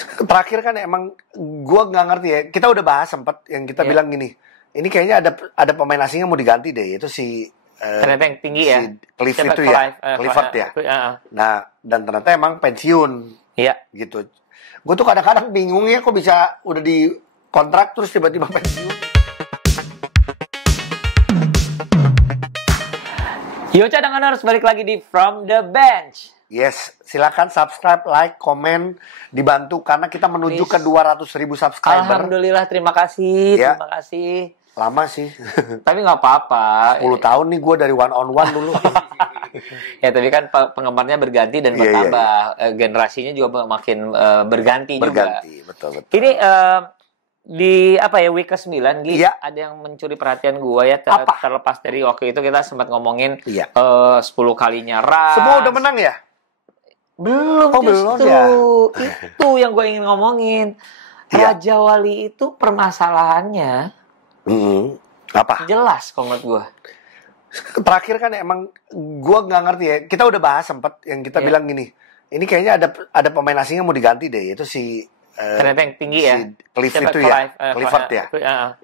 Terakhir kan emang gue nggak ngerti ya. Kita udah bahas sempet yang kita bilang gini. Ini kayaknya ada pemain asing yang mau diganti deh. Itu si ternyata yang tinggi ya. Cliff itu ya, Clifford ya. Nah, dan ternyata emang pensiun. Iya. Gitu. Gue tuh kadang-kadang bingung ya kok bisa udah di kontrak terus tiba-tiba pensiun. Yo cadanganers, balik lagi di From the Bench. Yes, silakan subscribe, like, komen, dibantu karena kita menuju ke 200.000 subscriber. Alhamdulillah, terima kasih, ya. Terima kasih. Lama sih. Tapi nggak apa-apa. 10 tahun nih gue dari one on one dulu. Ya tapi kan penggemarnya berganti dan bertambah. Generasinya juga makin berganti juga. Betul. Ini di week ke-9 Gi, ada yang mencuri perhatian gua ya, terlepas dari waktu itu kita sempat ngomongin 10 kalinya Ras. Semua udah menang ya? Belum, belum ya. Itu yang gue ingin ngomongin. Raja Wali itu permasalahannya apa? Jelas kalau menurut gua. Terakhir kan emang gua nggak ngerti ya. Kita udah bahas sempet yang kita bilang gini. Ini kayaknya ada pemain asing yang mau diganti deh. Itu si ternyata yang tinggi ya. Cliff itu ya, Clifford ya.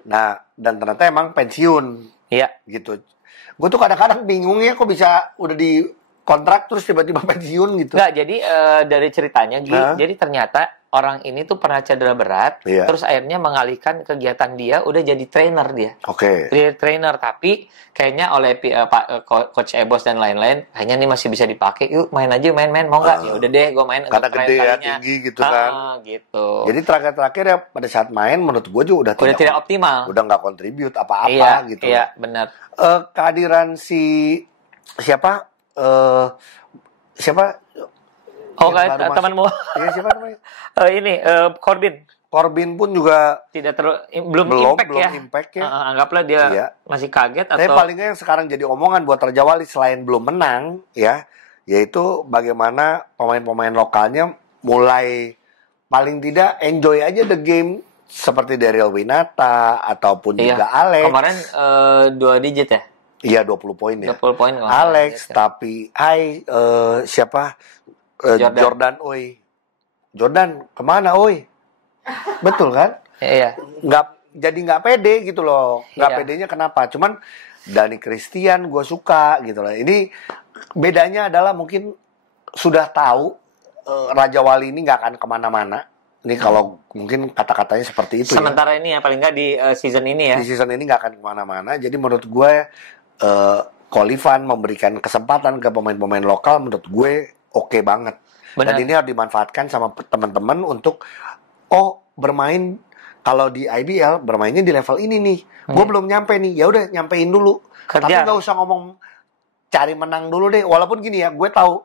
Nah, dan ternyata emang pensiun. Iya. Gitu. Gue tuh kadang-kadang bingung ya kok bisa udah di kontrak terus tiba-tiba pensiun gitu. Nggak, jadi dari ceritanya jadi ternyata orang ini tuh pernah cedera berat, terus akhirnya mengalihkan kegiatan dia, udah jadi trainer dia. Oke. Jadi trainer, tapi kayaknya oleh Coach Ebos dan lain-lain, kayaknya nih masih bisa dipakai. Yuk main aja, main mau nggak? Ya udah deh, gue main. Karena gede ya, tinggi gitu kan. Gitu. Jadi terakhir ya pada saat main, menurut gue juga udah tidak optimal. Udah nggak kontribut apa-apa gitu. Iya, benar. Kehadiran si siapa? Temanmu. Iya, siapa namanya? Corbin pun juga belum impact ya. Anggaplah dia masih kaget Tapi paling nggak yang sekarang jadi omongan buat Raja Wali selain belum menang ya, yaitu bagaimana pemain-pemain lokalnya mulai paling tidak enjoy aja the game seperti Daryl Winata ataupun juga Alex. Kemarin 2 digit ya? Iya, 20 poin ya. 20 poin Alex, tapi siapa? Jordan Oi. Jordan, kemana Oi? Betul kan? Iya. Nggak pede gitu loh. Nggak pedenya kenapa? Cuman Dani Christian gue suka gitu loh. Ini bedanya adalah mungkin sudah tahu Raja Wali ini nggak akan kemana-mana. Ini kalau mungkin kata-katanya seperti itu. Sementara ini ya, paling nggak di season ini ya. Di season ini nggak akan kemana-mana. Jadi menurut gue Kolivan memberikan kesempatan ke pemain-pemain lokal menurut gue oke banget. Benar. Dan ini harus dimanfaatkan sama teman-teman untuk bermain kalau di IBL bermainnya di level ini nih. Gue belum nyampe nih. Ya udah nyampein dulu. Tapi nggak usah ngomong cari menang dulu deh. Walaupun gini ya, gue tahu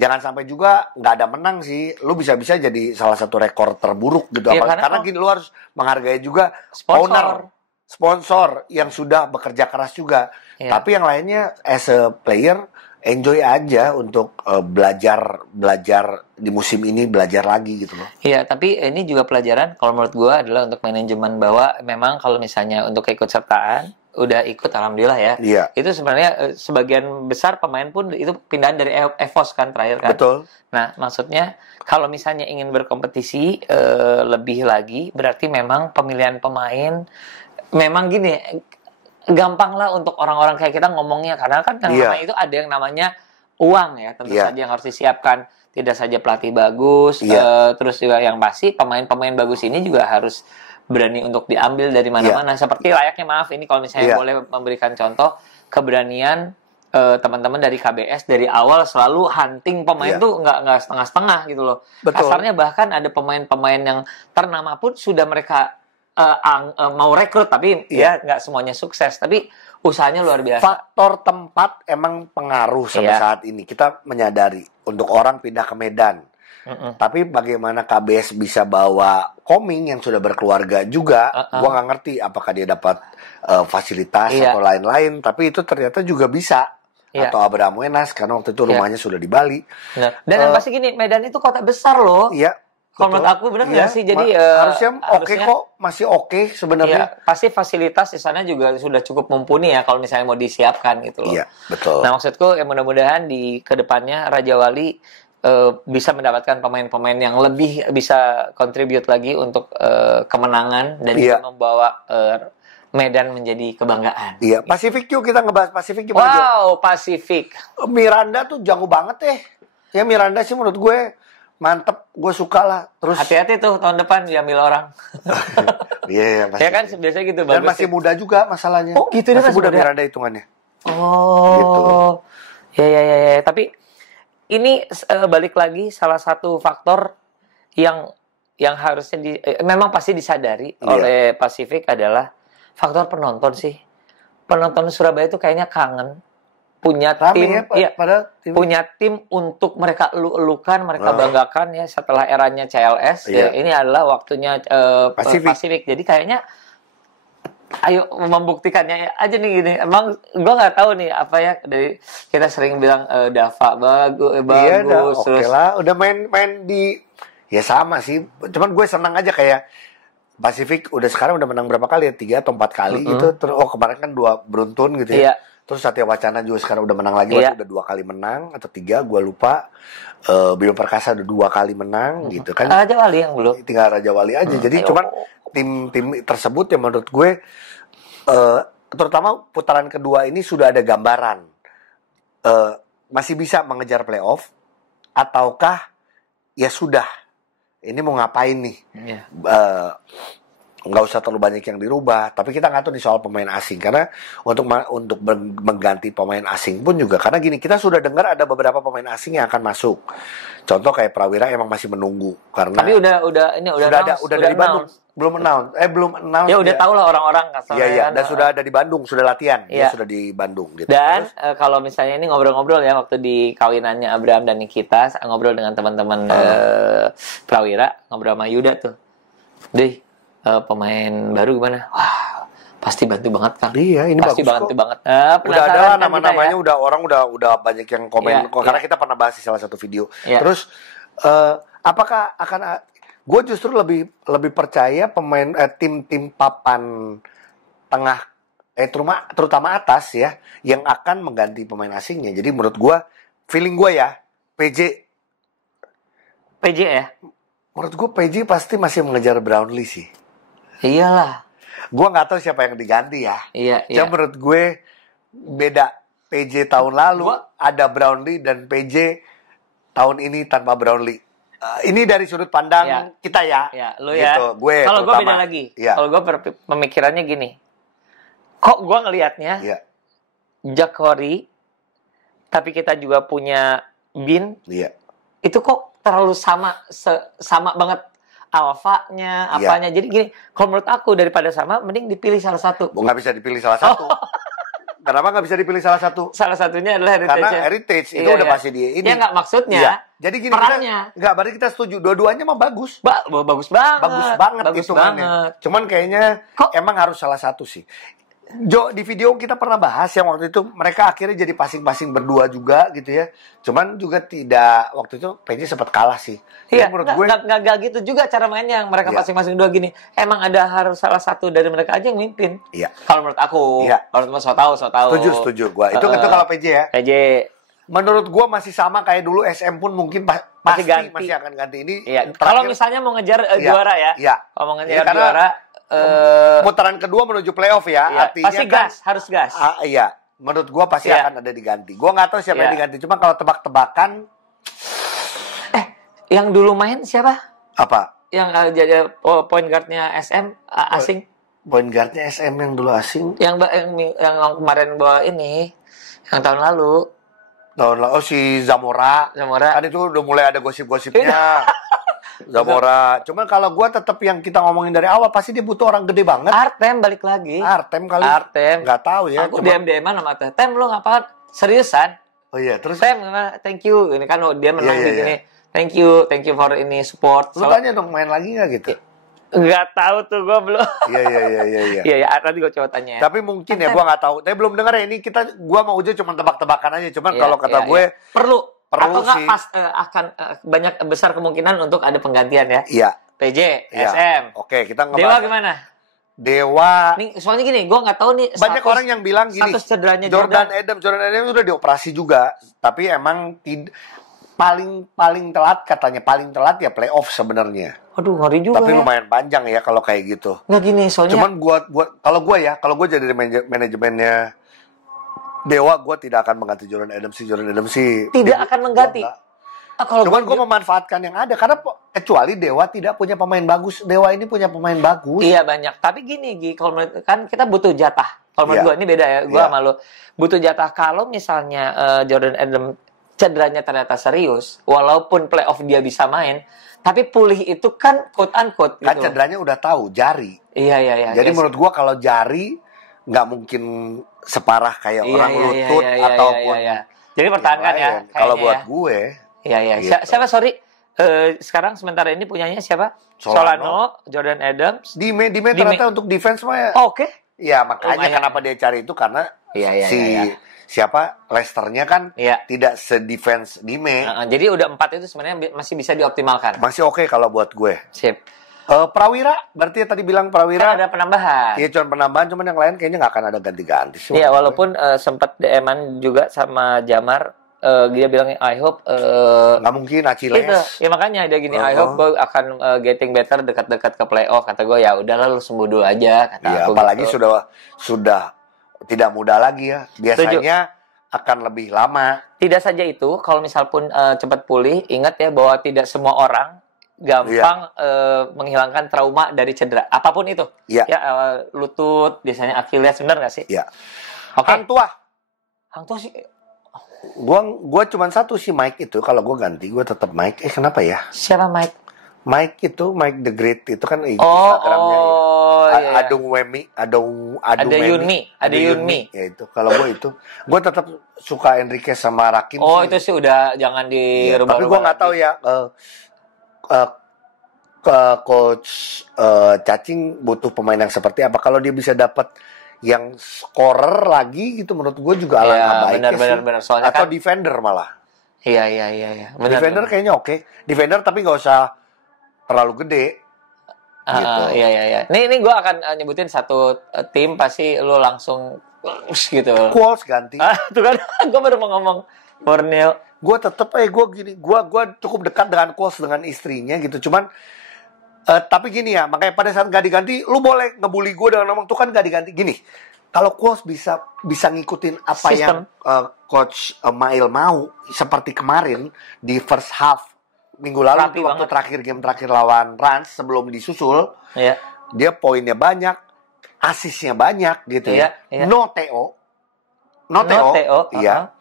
jangan sampai juga nggak ada menang sih. Lu bisa-bisa jadi salah satu rekor terburuk gitu. Karena gini lu harus menghargai juga sponsor yang sudah bekerja keras juga. Tapi yang lainnya as a player enjoy aja untuk belajar di musim ini, belajar lagi gitu loh. Iya, tapi ini juga pelajaran kalau menurut gue adalah untuk manajemen, bahwa memang kalau misalnya untuk keikutsertaan udah ikut alhamdulillah ya. Iya. Itu sebenarnya sebagian besar pemain pun itu pindahan dari EVOS kan terakhir kan. Betul. Nah, maksudnya kalau misalnya ingin berkompetisi lebih lagi, berarti memang pemilihan pemain memang gini, gampang lah untuk orang-orang kayak kita ngomongnya, karena kan namanya itu ada yang namanya uang ya, tentu saja yang harus disiapkan. Tidak saja pelatih bagus, terus juga yang pasti pemain-pemain bagus ini juga harus berani untuk diambil dari mana-mana. Seperti layaknya, maaf ini kalau misalnya boleh memberikan contoh, keberanian teman-teman dari KBS dari awal selalu hunting pemain tuh nggak setengah-setengah gitu loh. Kasarnya bahkan ada pemain-pemain yang ternama pun sudah mereka mau rekrut, tapi nggak semuanya sukses, tapi usahanya luar biasa. Faktor tempat emang pengaruh sampai saat ini, kita menyadari untuk orang pindah ke Medan. Tapi bagaimana KBS bisa bawa Koming yang sudah berkeluarga juga, gua nggak ngerti apakah dia dapat fasilitas atau lain-lain, tapi itu ternyata juga bisa. Atau Abraham Wenas karena waktu itu rumahnya sudah di Bali. Dan yang pasti gini, Medan itu kota besar loh. Iya. Kalau menurut aku benar nggak sih? Jadi harusnya kok, masih oke sebenarnya. Pasti fasilitas di sana juga sudah cukup mumpuni ya kalau misalnya mau disiapkan gitu loh. Iya, betul. Nah, maksudku ya mudah-mudahan di kedepannya Raja Wali bisa mendapatkan pemain-pemain yang lebih bisa contribute lagi untuk kemenangan dan Iya. membawa Medan menjadi kebanggaan. Iya, Pasifik yuk, kita ngebahas Pasifik gimana, Jo? Wow, Pasifik. Miranda tuh jago banget ya. Miranda sih menurut gue mantep, gue suka lah. Terus Hati-hati tuh tahun depan diambil orang. iya, Ya kan biasanya gitu. dan bagus masih sih. muda juga masalahnya. Oh, gitu, dia masih masih muda muda. Miranda hitungannya. Oh, Gitu. ya. Tapi ini balik lagi salah satu faktor yang harusnya memang pasti disadari Iya. oleh Pasifik adalah faktor penonton sih. Penonton Surabaya itu kayaknya kangen punya Rame tim, ya, iya, pada tim. punya tim untuk mereka elu-elukan, mereka banggakan ya setelah eranya CLS. Iya. Ya, ini adalah waktunya Pasifik. Jadi kayaknya ayo membuktikannya aja nih gini. Emang gue nggak tahu nih apa ya, dari kita sering bilang Dava bagus, Iya, bagus, oke lah. Udah main di ya sama sih. Cuman gue senang aja kayak Pasifik sekarang udah menang berapa kali ya? 3 atau 4 kali gitu. Terus kemarin kan 2 beruntun gitu ya. Iya. Terus Satya Wacana juga sekarang udah menang lagi. Iya. Udah 2 kali menang atau 3, gue lupa. Bima Perkasa udah 2 kali menang gitu kan. Raja Wali yang belum. Tinggal Raja Wali aja. Jadi Ayo. cuman tim tersebut yang menurut gue terutama putaran kedua ini sudah ada gambaran masih bisa mengejar playoff ataukah ya sudah ini mau ngapain nih. Iya. Nggak usah terlalu banyak yang dirubah, tapi kita nggak tahu nih soal pemain asing, karena untuk mengganti pemain asing pun juga, karena gini, kita sudah dengar ada beberapa pemain asing yang akan masuk. Contoh kayak Prawira emang masih menunggu karena Tapi udah dari Bandung. Belum announce. Ya udah tahu lah orang-orang kasarnya. Iya, kan. dan sudah ada di Bandung, sudah latihan. Dia Iya. sudah di Bandung gitu. Dan kalau misalnya ini ngobrol-ngobrol ya waktu di kawinannya Abraham dan Nikita, ngobrol dengan teman-teman Prawira, ngobrol sama Yuda tuh. Deh, pemain baru gimana? Wah, pasti bantu banget kan. Iya, ini pasti bagus bantu kok. banget. Udah ada lah kan nama-namanya, kita, ya? orang udah banyak yang komen. Iya, Karena iya. kita pernah bahas di salah satu video. Iya. Terus apakah akan gue justru lebih percaya pemain tim papan tengah terutama atas ya yang akan mengganti pemain asingnya. Jadi menurut gue, feeling gue ya, PJ ya. menurut gue PJ pasti masih mengejar Brownlee sih. Iyalah. Gue nggak tahu siapa yang diganti ya. Iya. Cuma menurut gue beda PJ tahun lalu ada Brownlee dan PJ tahun ini tanpa Brownlee. Ini dari sudut pandang kita ya. Ya, lu gitu. ya. Gue kalau gue terutama. beda lagi. Iya. Kalau gue pemikirannya gini. Kok gue ngelihatnya Iya. Jack Corey, tapi kita juga punya Bin, Iya. itu kok terlalu sama banget alfanya, apanya. Jadi gini, kalau menurut aku daripada sama, mending dipilih salah satu. Nggak bisa dipilih salah satu. Kenapa nggak bisa dipilih salah satu? Salah satunya adalah Heritage. Karena Heritage itu udah pasti dia ini. Ya nggak maksudnya. Iya. Jadi gini, perannya. berarti kita setuju. Dua-duanya mah bagus. Bagus banget. Bagus banget. Cuman kayaknya emang harus salah satu sih. Jo, di video kita pernah bahas yang waktu itu mereka akhirnya jadi pasing-pasing berdua juga gitu ya. Cuman juga tidak, waktu itu PJ sempat kalah sih. Iya, menurut gue nggak gitu juga cara mainnya. Mereka masing-masing dua gini. Emang ada harus salah satu dari mereka aja yang mimpin. Iya. Kalau menurut aku. Iya. Kalau menurut so tahu. Setuju gue. Itu kalau PJ ya. PJ. Menurut gue masih sama kayak dulu. SM pun mungkin pasti masih akan ganti ini. Iya. Kalau misalnya mau ngejar juara ya. Iya. Kalau mau ngejar juara. Putaran kedua menuju playoff ya. Iya, Artinya pasti gas, harus gas. Iya. Menurut gue pasti akan ada diganti. Gue nggak tahu siapa yang diganti. Cuma kalau tebak-tebakan. Yang dulu main siapa? Apa? Yang jadi point guardnya SM asing. Point guardnya SM yang dulu asing. Yang kemarin bawa ini. Yang tahun lalu. Si Zamora. Kan itu udah mulai ada gosip-gosipnya. Zamora. Cuman kalau gue tetap yang kita ngomongin dari awal, pasti dia butuh orang gede banget. Artem balik lagi. Artem kali. Nggak tahu ya. Aku DM-an sama Tem, lu ngapa? Seriusan? Oh iya, terus Tem, thank you. Ini kan dia menang di gini. Thank you for ini support. Lu tanya dong, main lagi nggak gitu? Nggak tahu tuh, gue belum. Iya. Iya, nanti gue coba tanya. Tapi mungkin ya, gue nggak tahu. Tapi belum dengar ya, ini gue mau uji cuma tebak-tebakan aja. Cuman kalau kata gue perlu atau nggak sih. pas akan banyak besar kemungkinan untuk ada penggantian ya. Iya. PJ, Iya. SM. Oke, kita Dewa gimana? Dewa. Nih, soalnya gini, gue nggak tahu nih. Banyak orang yang bilang gini. Status cederanya Jordan Adams udah dioperasi juga. Tapi emang paling telat katanya paling telat ya playoff sebenarnya. Aduh, ngeri juga. Tapi ya. lumayan panjang ya kalau kayak gitu. Nggak gini, soalnya. Cuman kalau gue jadi manajemennya Dewa, gue tidak akan mengganti Jordan Adams sih. Tidak akan mengganti. Cuman gue memanfaatkan yang ada karena kecuali Dewa tidak punya pemain bagus. Dewa ini punya pemain bagus. Iya banyak. Tapi gini, kalau kan kita butuh jatah. Kalau menurut gue ini beda ya. Gue sama lu butuh jatah. Kalau misalnya Jordan Adams cederanya ternyata serius, walaupun playoff dia bisa main, tapi pulih itu kan quote unquote. Kan gitu. cederanya udah tahu jari. Iya. Jadi menurut gue kalau jari nggak mungkin separah kayak orang lutut ataupun. Iya. Jadi pertahankan ya. Kalau buat gue. Iya. Gitu. Siapa sorry? Sekarang sementara ini punyanya siapa? Solano, Jordan Adams. Dime ternyata untuk defense mah ya. Oke. Ya makanya kenapa dia cari itu karena siapa Leicester-nya kan tidak se-defense Dime. Jadi udah 4 itu sebenarnya masih bisa dioptimalkan. Masih oke kalau buat gue. Sip. Prawira, berarti tadi bilang Prawira kan ada penambahan. Iya, cuma penambahan, cuman yang lain kayaknya nggak akan ada ganti-ganti sih. Iya, walaupun sempat DM-an juga sama Jamar, dia bilang I hope nggak mungkin Achilles. Gitu. Ya makanya dia gini, I hope gue akan getting better dekat-dekat ke playoff. Kata gue ya udahlah lu sembuh dulu aja. Kata ya, aku apalagi gitu. sudah tidak mudah lagi ya. Biasanya akan lebih lama. Tidak saja itu, kalau misal pun cepat pulih, ingat ya bahwa tidak semua orang gampang menghilangkan trauma dari cedera apapun itu. Ya, lutut biasanya Achilles, benar nggak sih? Iya. Oke. Hang Tua sih. Gua cuma satu sih Mike itu. Kalau gue ganti gue tetap Mike. Kenapa ya? Siapa Mike? Mike the Great itu kan Instagramnya iya. Ada Yunmi. Ya itu. Kalau gue tetap suka Enrique sama Rakim. Itu sih udah jangan dirubah. Tapi gue nggak tahu ya. Coach Cacing butuh pemain yang seperti apa. Kalau dia bisa dapat yang scorer lagi gitu, menurut gue juga alangkah baiknya sih. Benar. Soalnya atau kan, defender malah. Iya. Defender kayaknya oke. Defender tapi nggak usah terlalu gede. Gitu. Iya. Ini gue akan nyebutin satu tim pasti lo langsung gitu. Qualls ganti. Tuh kan, gue baru mau ngomong Borneo. Gue tetep gue cukup dekat dengan Qualls dengan istrinya gitu. Cuman tapi gini ya, makanya pada saat gak diganti, lu boleh ngebully gue dengan ngomong tuh kan gak diganti. Gini, kalau Qualls bisa ngikutin apa sistem yang Coach Mail mau, seperti kemarin di first half minggu lalu itu waktu game terakhir lawan Rans sebelum disusul, dia poinnya banyak, asisnya banyak gitu ya. No TO. Iya.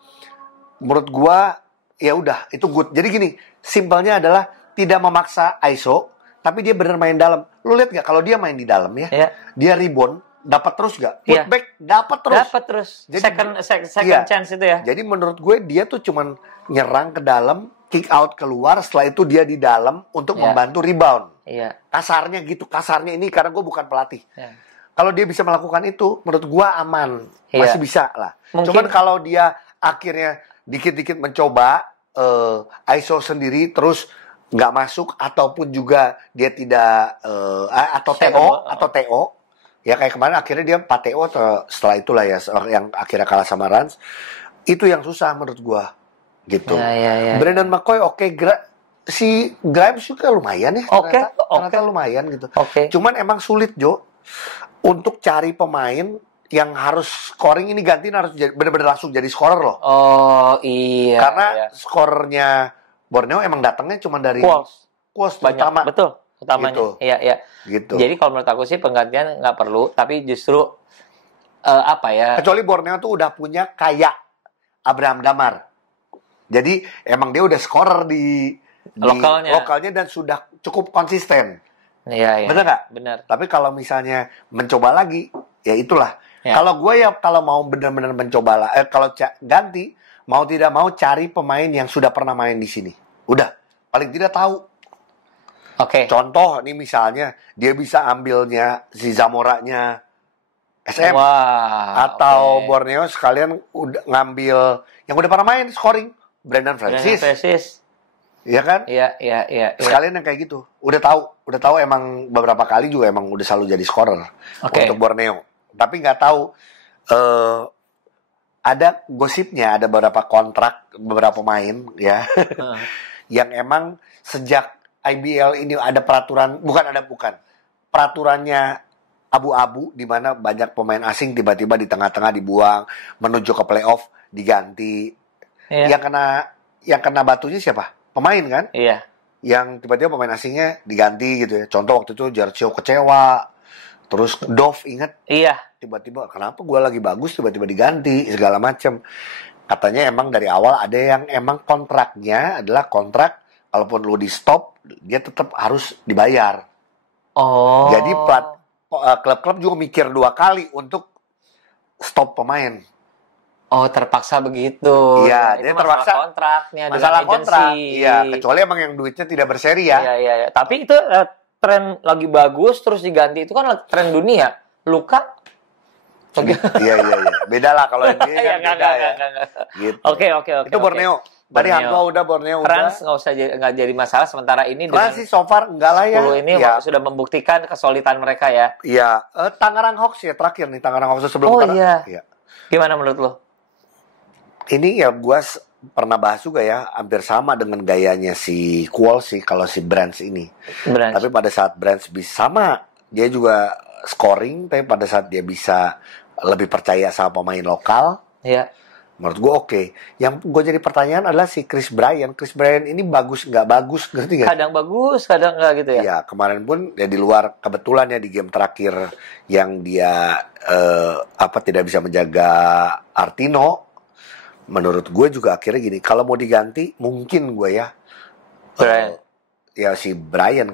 Menurut gua ya udah itu good. Jadi gini, simpelnya adalah tidak memaksa ISO, tapi dia benar main dalam. Lu lihat nggak kalau dia main di dalam ya? Dia rebound dapat terus nggak? Putback dapat terus. Jadi second chance itu ya. Jadi menurut gue dia tuh cuman nyerang ke dalam, kick out keluar, setelah itu dia di dalam untuk membantu rebound. Kasarnya gitu, kasarnya ini karena gue bukan pelatih. Kalau dia bisa melakukan itu, menurut gue aman, masih bisa lah. Cuman kalau dia akhirnya dikit-dikit mencoba ISO sendiri terus nggak masuk ataupun juga dia tidak atau TO ya kayak kemarin akhirnya dia 4 TO setelah itulah ya yang akhirnya kalah sama Rans, itu yang susah menurut gua gitu. Brandon McCoy si Grimes juga lumayan ya ternyata lumayan gitu. Cuman emang sulit Jo untuk cari pemain yang harus scoring ini gantiin harus benar-benar langsung jadi scorer loh. Karena skornya Borneo emang datangnya cuma dari Qualls utama. Betul, utamanya. Gitu. Iya. Gitu. Jadi kalau menurut aku sih penggantian nggak perlu, tapi justru kecuali Borneo tuh udah punya kayak Abraham Damar. Jadi emang dia udah scorer di lokalnya dan sudah cukup konsisten. Iya. Bener nggak? Bener. Tapi kalau misalnya mencoba lagi, ya itulah. Kalau gue kalau mau benar-benar mencoba kalau ganti, mau tidak mau cari pemain yang sudah pernah main di sini. Udah, paling tidak tahu. Contoh nih misalnya dia bisa ambilnya si Zamora-nya SM atau Borneo sekalian udah ngambil yang udah pernah main scoring Brandon Francis. Iya kan? Iya. Sekalian yang kayak gitu. Udah tahu emang beberapa kali juga emang udah selalu jadi scorer untuk Borneo. Tapi nggak tahu ada gosipnya, ada beberapa kontrak beberapa pemain ya yang emang sejak IBL ini ada peraturan, bukan peraturannya abu-abu, di mana banyak pemain asing tiba-tiba di tengah-tengah dibuang menuju ke playoff diganti. Yang kena batunya siapa? Pemain kan? Iya. Yang tiba-tiba pemain asingnya diganti gitu ya. Contoh waktu itu Jarcio kecewa. Terus Dove ingat? Iya. Tiba-tiba kenapa gue lagi bagus tiba-tiba diganti segala macam. Katanya emang dari awal ada yang emang kontraknya adalah kontrak kalaupun lu di stop dia tetap harus dibayar. Oh. Jadi klub-klub juga mikir 2 kali untuk stop pemain. Oh, terpaksa begitu. Iya, dia terpaksa kontraknya. Masalah kontrak. Iya, kecuali emang yang duitnya tidak berseri ya. Iya. Tapi itu tren lagi bagus terus diganti itu kan tren dunia. Luka. Iya. Beda lah kalau ini kan beda ya. Gitu. Oke. Itu Borneo. Tadi Hangtua udah, Borneo Rans udah. nggak jadi masalah sementara ini. Rans sih so far enggak lah ya. 10 ini sudah membuktikan kesulitan mereka ya. Iya, Tangerang Hawks ya terakhir nih, Tangerang Hawks sebelum iya. Gimana menurut lo? Ini ya gue pernah bahas juga ya, hampir sama dengan gayanya si Kuol sih kalau si Brands ini. Tapi pada saat Brands bisa sama, dia juga scoring, tapi pada saat dia bisa lebih percaya sama pemain lokal. Iya. Menurut gue oke. Yang gue jadi pertanyaan adalah si Chris Bryan. Chris Bryan ini bagus nggak bagus, ngerti nggak? Kadang bagus, kadang nggak gitu ya. Iya, kemarin pun ya di luar kebetulan ya di game terakhir yang dia tidak bisa menjaga Artino. Menurut gue juga akhirnya gini, kalau mau diganti mungkin gue ya si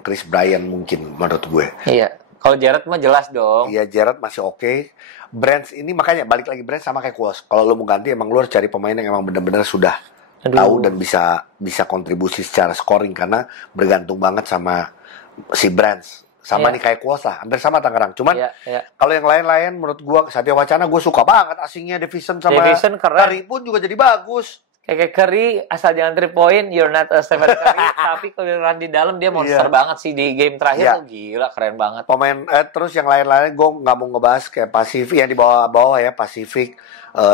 Chris Bryan mungkin menurut gue. Iya. Kalau Jared mah jelas dong. Iya, Jared masih oke. Brands ini makanya balik lagi Brands sama kayak Kuos. Kalau lo mau ganti emang lo harus cari pemain yang emang benar-benar sudah tahu dan bisa kontribusi secara scoring, karena bergantung banget sama si Brands. Sama nih kayak Kuos lah, hampir sama Tangerang. Cuman kalau yang lain-lain menurut gue Satya Wacana gue suka banget asingnya. Davison sama Curry pun juga jadi bagus. Kayak Curry asal jangan 3 point, you're not a Stephen Curry. Tapi kalau run di dalam dia monster banget sih di game terakhir tuh gila, keren banget. Pemain terus yang lain-lain gue nggak mau ngebahas kayak Pasifik yang di bawah-bawah ya, Pasifik,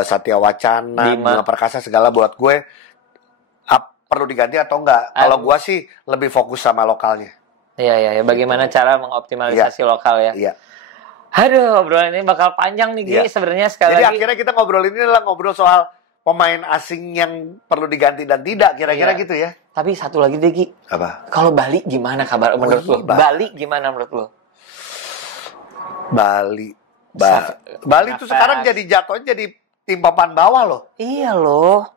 Satya Wacana, Bima Perkasa segala buat gue perlu diganti atau enggak. Kalau gue sih lebih fokus sama lokalnya. Iya. Bagaimana cara mengoptimalisasi lokal ya? Iya. Aduh, obrolan ini bakal panjang nih, Gi. Sebenarnya sekali lagi. Jadi akhirnya kita ngobrol ini adalah ngobrol soal pemain asing yang perlu diganti dan tidak, kira-kira gitu ya. Tapi satu lagi deh, Gi. Apa? Kalau Bali gimana kabar menurut lo? Bali gimana menurut lo? Bali itu sekarang jatuhnya jadi tim papan bawah loh. Iya loh.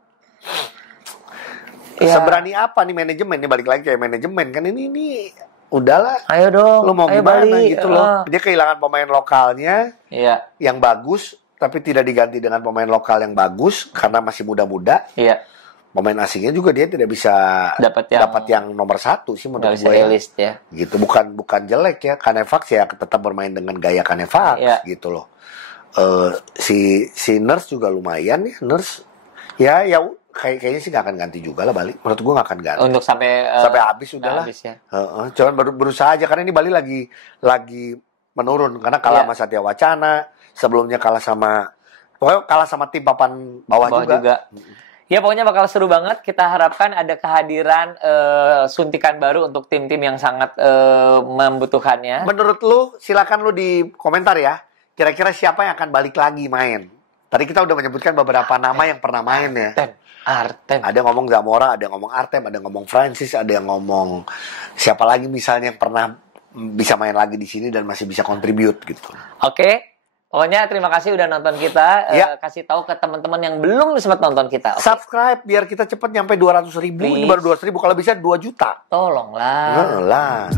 Seberani apa nih manajemen? Ini balik lagi kayak manajemen kan ini udahlah. Ayo dong. Lo mau gimana Bali. gitu loh. Dia kehilangan pemain lokalnya. Iya. Yang bagus tapi tidak diganti dengan pemain lokal yang bagus karena masih muda-muda. Iya. Pemain asingnya juga dia tidak bisa dapat yang nomor 1 sih menurut gue. Ya. Gitu, bukan jelek ya. Kanevax ya tetap bermain dengan gaya Kanevax gitu loh. Si Nurse juga lumayan ya. Nurse ya kayaknya sih gak akan ganti juga lah Bali. Menurut gue gak akan ganti. Untuk sampai habis udah lah. Ya. Cuman berusaha aja karena ini Bali lagi menurun karena kalah sama Satya Wacana. Sebelumnya kalah sama tim papan bawah juga. Ya pokoknya bakal seru banget. Kita harapkan ada kehadiran suntikan baru untuk tim-tim yang sangat membutuhkannya. Menurut lu, silakan lu di komentar ya. Kira-kira siapa yang akan balik lagi main? Tadi kita udah menyebutkan beberapa nama yang pernah main ya. Artem. Ada yang ngomong Zamora, ada yang ngomong Artem, ada yang ngomong Francis, ada yang ngomong siapa lagi misalnya yang pernah bisa main lagi di sini dan masih bisa kontribut gitu. Oke. Pokoknya terima kasih udah nonton kita. Kasih tahu ke teman-teman yang belum sempat nonton kita. Subscribe biar kita cepet nyampe 200.000. Ini baru 200.000, kalau bisa 2 juta. Tolonglah.